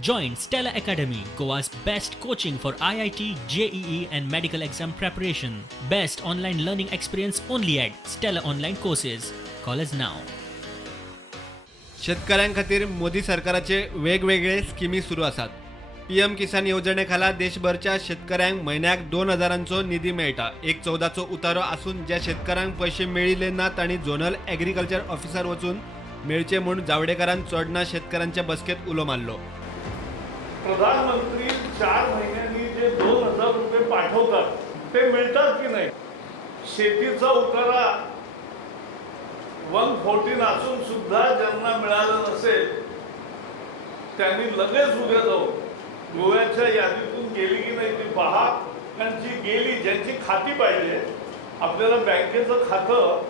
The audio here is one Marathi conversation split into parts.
Join Stella Academy, Goa's best coaching for IIT, JEE and medical exam preparation. Best online learning experience only at Stella Online Courses. Call us now. शेतकऱ्यांखातीर Modi सरकाराचे वेगवेगळे स्किमी सुरू आसात. पीएम किसान योजनेखाला देशभरच्या शेतकऱ्यांक म्हयन्याक 2000चो निधी मेळटा. 1/14चो उतारो आसून ज्या शेतकऱ्यांक पैसे मेळिल्ले ना तांणी झोनल एग्रीकल्चर ऑफिसर वचून मेळचे म्हूण जावडेकरान चोडणा शेतकऱ्यांच्या बसकेत उलो मारलो. प्रधानमंत्री 4 महिन्यांनी जे 2000 रुपये पाठवतात ते मिळतात की नाही. शेतीचा उतारा 114 असून सुद्धा ज्यांना मिळालं नसेल त्यांनी लगेच उद्या जाऊन गोव्याच्या यादीतून गेली की नाही ती पहा. कारण जी गेली ज्यांची खाती पाहिजे, आपल्याला बँकेचं खातं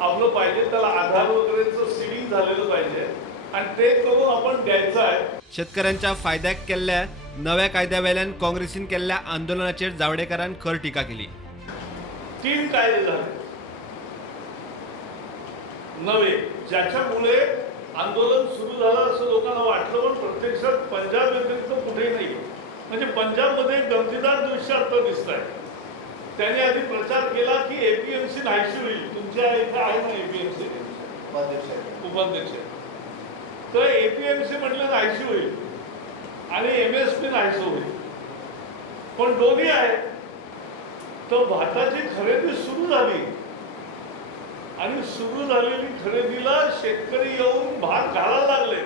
आपलं पाहिजे, त्याला आधार वगैरेचं सीडिंग झालेलं पाहिजे आणि ते करून आपण द्यायचं आहे. शेतकऱ्यांच्या फायद्याक केल्ल्या नव्या कायद्यावेल्यान काँग्रेसीन केल्ल्या आंदोलनाचेर जावडेकरान खर टिका केली. 3 कायदे झाले नवे, ज्याच्यामुळे आंदोलन सुरू झालं असं लोकांना वाटलं, पण प्रत्यक्षात पंजाब व्यतिरिक्त कुठेही नाही. म्हणजे पंजाबमध्ये गमतीदार दृश्य आता दिसत आहे. त्याने आधी प्रचार केला की एपीएमसी नाहीशी होईल. तुमच्या इथे आहे ना एपीएमसी उपाध्यक्ष, तर एपीएमसी म्हटलं नाहीशी होईल आणि एमएसपी नाहीशी होईल, पण दोन्ही आहे. तर भाताची खरेदी सुरू झाली आणि सुरू झालेली खरेदीला शेतकरी येऊन भात घालायला लागले,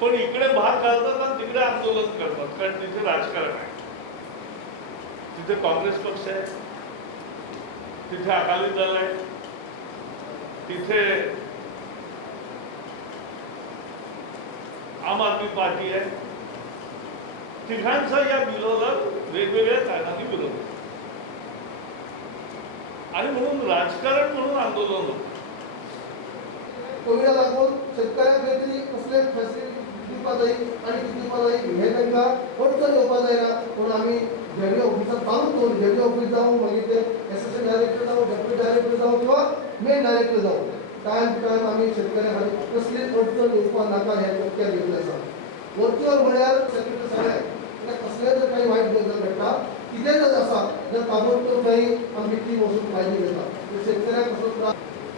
पण इकडे भात घालतात आणि तिकडे आंदोलन करतात. कारण तिथे राजकारण आहे, तिथे काँग्रेस पक्ष आहे, तिथे अकाली दल आहे, तिथे आम आदमी पार्टी आहे. तिघांचा या बिलाला वेगवेगळ्या कारणांनी विरोध आहे आणि म्हणून राजकारण म्हणून आंदोलन होतं. कोविडा लागून शेतकऱ्यांखातीर कसले फॅसिलिटी दिवपा जाय आनी कितें दिवपा जाय हे तांकां अडचण येवपा जायना. पूण आमी जेडी ऑफिसार चालू दवरली. जेडी ऑफिस जावं, मागीर ते एसोसिएट डायरेक्टर जावं, डेप्युटी डायरेक्टर जावं किंवा मेन डायरेक्टर जावं, टायम टू टायम आमी शेतकऱ्यां खातीर कसली अडचण येवपा नाका हे पक्क्यार घेतलें आसा. वर्च्युअल म्हळ्यार सेक्रेटरी साहेब कसले जर काही वायट गजाल घडटा, कितें जर आसा जर ताबडतोब काही आमची टीम वचून फायदे घेता. शेतकऱ्यांक कसलो त्रास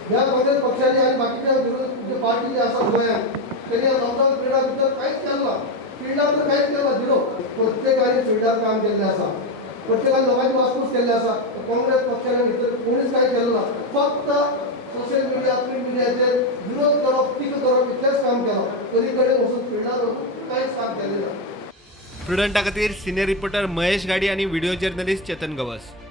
ह्या काँग्रेस पक्षांनी आणि बाकीच्या विरोधी जे पार्टी जे आसा गोंयांत त्यांनी लॉकडाऊन पिरियडा भितर कांयच केलें ना. फिल्डार तर कांयच केलें ना, झिरो. प्रत्येकाने फिल्डार काम केल्लें आसा, प्रत्येकान लोकांची वासपूस केल्ली आसा. काँग्रेस पक्षाने भितर कोणीच कांय केलें ना. फक्त सोशल मिडिया, प्रिंट मिडियाचेर विरोध करप, टीका करप इतलेंच काम केलां. कधी कडेन वचून फिल्डार कांयच काम केलें ना. प्रुडंटा खातीर सिनियर रिपोर्टर महेश गाडी आणि व्हिडिओ जर्नलिस्ट चेतन गवस.